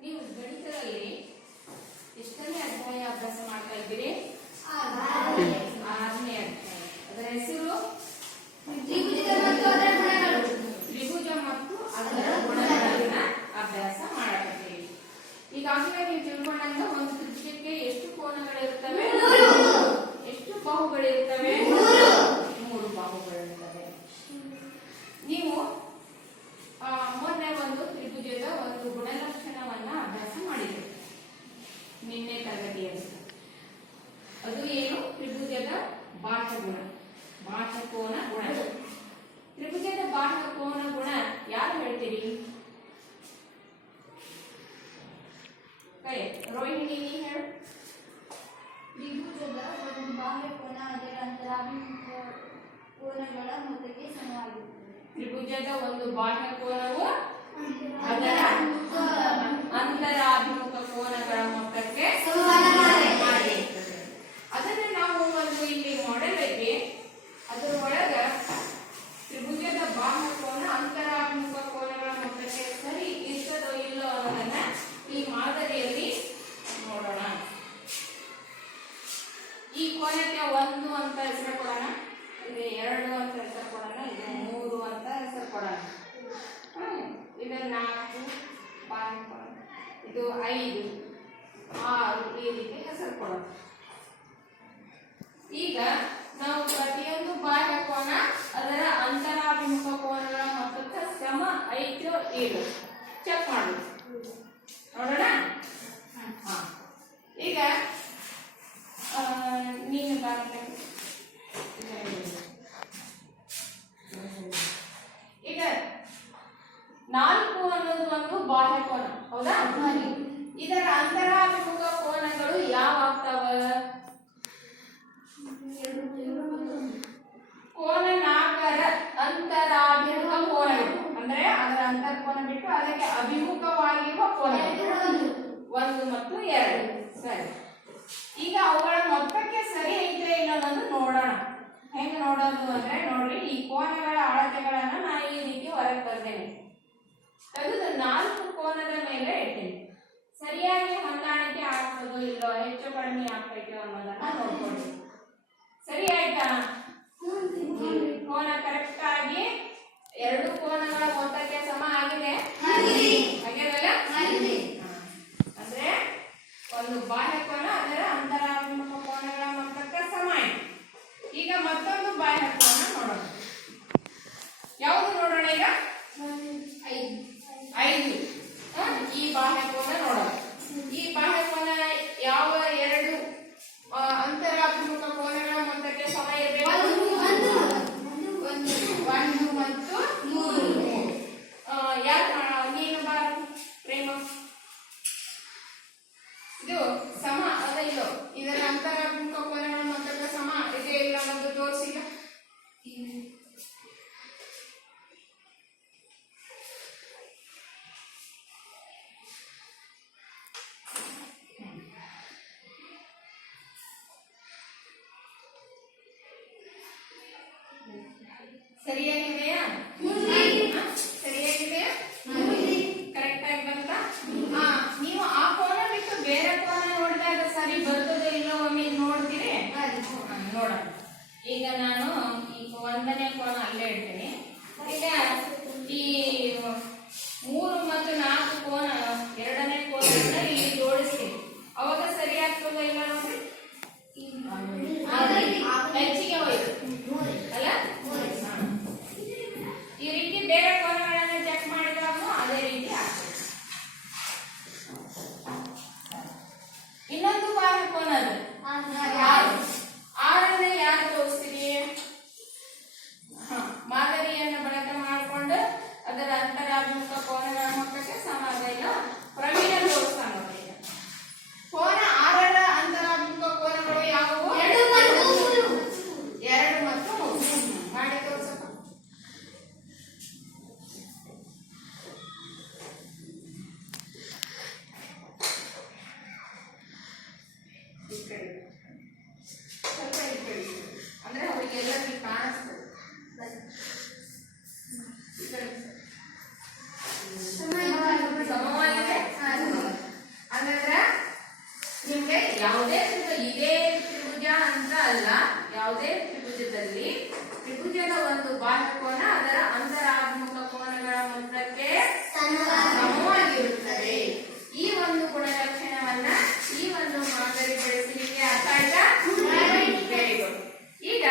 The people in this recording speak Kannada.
ನೀವು ಗಣಿತದಲ್ಲಿ ಎಷ್ಟನೇ ಅಧ್ಯಾಯ ಅಭ್ಯಾಸ ಮಾಡ್ತಾ ಇದ್ದೀರಿ? ಆರನೇ ಅಧ್ಯಾಯ. ಅದರ ಹೆಸರು ತ್ರಿಭುಜ ಮತ್ತು ಅದರ ಗುಣಗಳನ್ನ ಅಭ್ಯಾಸ ಮಾಡಕತ್ತೀವಿ ಈಗಾಗಲೇ ನೀವು ತಿಳ್ಕೊಂಡಂಗ ಒಂದು ತ್ರಿಭುಜಕ್ಕೆ ಎಷ್ಟು ಕೋನಗಳಿರ್ತವೆ ಎಷ್ಟು ಬಾಹುಗಳಿರ್ತವೆ ಮೂರು ಬಾಹುಗಳಿರ್ತವೆ ನೀವು ಆ, ಮೊನ್ನೆ ಒಂದು ತ್ರಿಭುಜದ ಒಂದು ಗುಣಲಕ್ಷಣವನ್ನ ಅಭ್ಯಾಸ ಮಾಡಿದ್ರಿ ನಿನ್ನೆ ತರಗತಿಯಲ್ಲಿ ಅದು ಏನು ತ್ರಿಭುಜದ ಬಾಹ್ಯಗುಣ ಬಾಹ್ಯಕೋನ ಗುಣ ತ್ರಿಭುಜದ ಬಾಹ್ಯಕೋನ ಗುಣ ಯಾರು ಹೇಳ್ತೀರಿ ಕೈ ರೋಹಿಣಿ ನೀ ಹೇಳು ತ್ರಿಭುಜದ ಒಂದು ಬಾಹ್ಯ ಕೋನ ಅದರ ಅಂತರಾಭಿಮುಖ ಕೋನಗಳ ಮೊತ್ತಕ್ಕೆ ಸಮವಾಗಿರುತ್ತದೆ ತ್ರಿಭುಜದ ಒಂದು ಬಾಹ್ಯಕೋನವು ಅದರ ಅಂತರಾಭಿಮುಖ ಕೋನಗಳ ಮೊತ್ತಕ್ಕೆ ಸಮವಾಗಿರುತ್ತದೆ ಅದನ್ನ ನಾವು ಒಂದು ಇಲ್ಲಿ ಮಾಡೆಲ್ ಐತಿ ಅದರ ಒಳಗ ತ್ರಿಭುಜದ ಬಾಹ್ಯ ಕೋನ ಅಂತರಾಭಿಮುಖ ಕೋನಗಳ ಮೊತ್ತಕ್ಕೆ ಸರಿ ಇರ್ತದೋ ಇಲ್ಲೋ ಅನ್ನೋದನ್ನ ಈ ಮಾದರಿಯಲ್ಲಿ ನೋಡೋಣ. ಈ ಕೋನಕ್ಕೆ ಒಂದು ಅಂತ ಹೆಸರು ಕೊಡೋಣ ಇದು ಎರಡು ಅಂತ ಹೆಸರು ಕೊಡೋಣ ಇದು ಮೂರು ಅಂತ ಹೆಸರು ಕೊಡೋಣ. ಇದು ನಾಲ್ಕು ಇದು ಐದು ಆರು ಈ ರೀತಿ ಹೆಸರು ಕೊಡೋಣ. ಈಗ ನಾವು ಪ್ರತಿಯೊಂದು ಬಾಹ್ಯ ಕೋನ ಅದರ ಅಂತರಾಭಿಮುಖ ಕೋನಗಳ ಮೊತ್ತಕ್ಕೆ ಸಮ ಐದು ಏಳು. ಚೆಕ್ ಮಾಡೋಣ ನೋಡೋಣ ಹಾ. ಈಗ ಆ, ನೀನು ಬಾರ್ಲೆ. ಈಗ ನಾಲ್ಕು ಅನ್ನೋದು ಒಂದು ಬಾಹ್ಯ ಕೋನ ಹೌದಾ ಇದರ ಅಂತರಾಭಿಮುಖ ಕೋನಗಳು ಯಾವಾಗ್ತಾವ? ಕೋನ ನಾಲ್ಕರ ಅಂತರಾಭಿಮುಖ ಕೋನಗಳು. ಅಂದ್ರೆ ಅದರ ಅಂತರ್ಕೋನ ಬಿಟ್ಟು ಅದಕ್ಕೆ ಅಭಿಮುಖವಾಗಿರುವ ಕೋನ ಒಂದು ಮತ್ತು ಎರಡು. ಸರಿ. ಈಗ ಅವುಗಳ ಮೊತ್ತಕ್ಕೆ ಸರಿ ಇಲ್ಲೋ ಹೆಚ್ಚು ಕಡಿಮೆ ಆಗ್ತೈತೋ ಅನ್ನೋದನ್ನ ನೋಡ್ಕೊಳ್ಳಿ. ಸರಿ ಆಯ್ತಾ? ಕೋನ ಕರೆಕ್ಟ್ ಆಗಿ ಎರಡು ಕೋನಗಳ ಮೊತ್ತಕ್ಕೆ ಸಮ ಆಗಿದೆ. ಆಗ್ಯದಲ್ಲ ಅಂದ್ರೆ ಒಂದು ಬಾಹ್ಯ ಕೋನ ಅದರ ಅಂತರಾತ್ಮಕ ಕೋನಗಳ ಮೊತ್ತಕ್ಕೆ ಸಮ ಆಯ್ತು. ಈಗ ಮತ್ತೊಂದು ಬಾಹ್ಯ ಕೋನ ನೋಡೋಣ. ಯಾವುದು ನೋಡೋಣ ಈಗ? ಐದು? ಈ ಬಾಹ್ಯ ಕೋನ ನೋಡೋಣ. consigas ಈಗ ನಾನು ಈ ಒಂದನೇ ಕೋನ ಅಲ್ಲೇ ಇಡ್ತೀನಿ ಈಗ ಈ ಮೂರು ಯಾವುದೇ ಇದೇ ತ್ರಿಭುಜ ಅಂತ ಅಲ್ಲ ಯಾವುದೇ ತ್ರಿಭುಜದಲ್ಲಿ ತ್ರಿಭುಜದ ಒಂದು ಬಾಹ್ಯಕೋನ ಅದರ ಅಂತರ